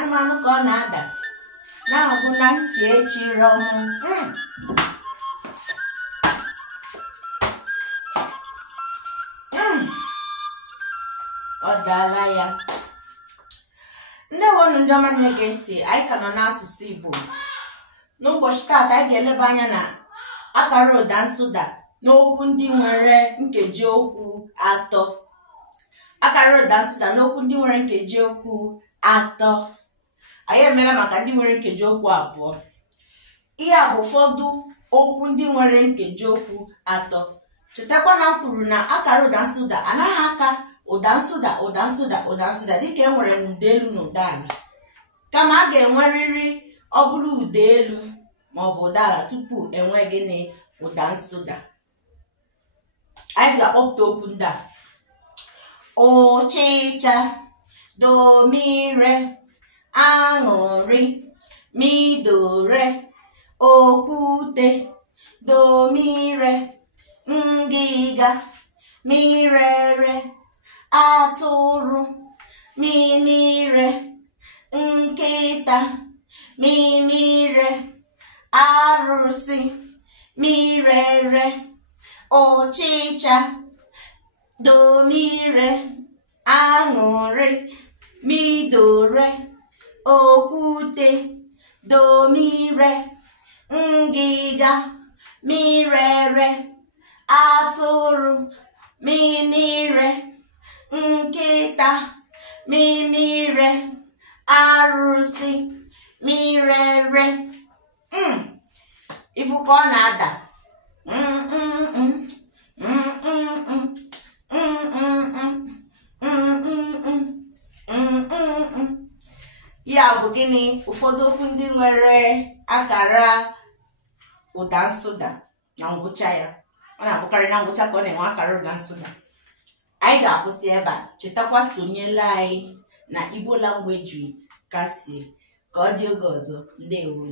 anụmanụ ka ọ na-ada na-abụ na ntị echiri ọmụ. Ọ daala ya. Ndewonu ndị ọma na-ege ntị, anyị ka nọ n'asụsụ Igbo. N'ụbọchị taata anyị ga-eleba anya na akara ụda nsụda n'okwu ndị nwere nkeji okwu atọ. Akara ụda nsụda n'okwu ndị nwere nkeji okwu atọ. Anyị emela maka ndị nwere nkeji okwu abụọ. Ihe a bụ ụfọdụ okwu ndị nwere nkeji okwu atọ. Chetakwa na m kwuru na akara ụda nsụda anaghị aka ụda nsụda dịka e nwere n'ụda elu na ụda ala. Kama a ga-enwerịrị ọ bụrụ ụda elu maọbụ ụda ala tupu enwe gịnị ụda nsụda. Anyị ga-akpọpụta okwu ndị a: ụchịcha, domire, aṅụrị, midore, okwute, domire, ngịga, mirere, atụrụ, mimire, nkịta, mimire, arụsị, mirere, ọchịcha, domire, aṅụrị, midore, okwute, domire, ngịga, mirere, atụrụ, mimire, nkịta, mimire, arụsị, mirere. Ifu ka ọ na-ada. Ya bụ gịnị? Ụfọdụ okwu ndị nwere akara ụda nsụda na ngwụcha ya. Ọ na-abụkarị na ngwụcha ka ọ na-enwe akara ụda nsụda. Anyị ga-akwụsị ebe a. Chetakwa sonyela anyị na Igbo Language with Kassie. Ka ọ dị oge ọzọ. Ndewo.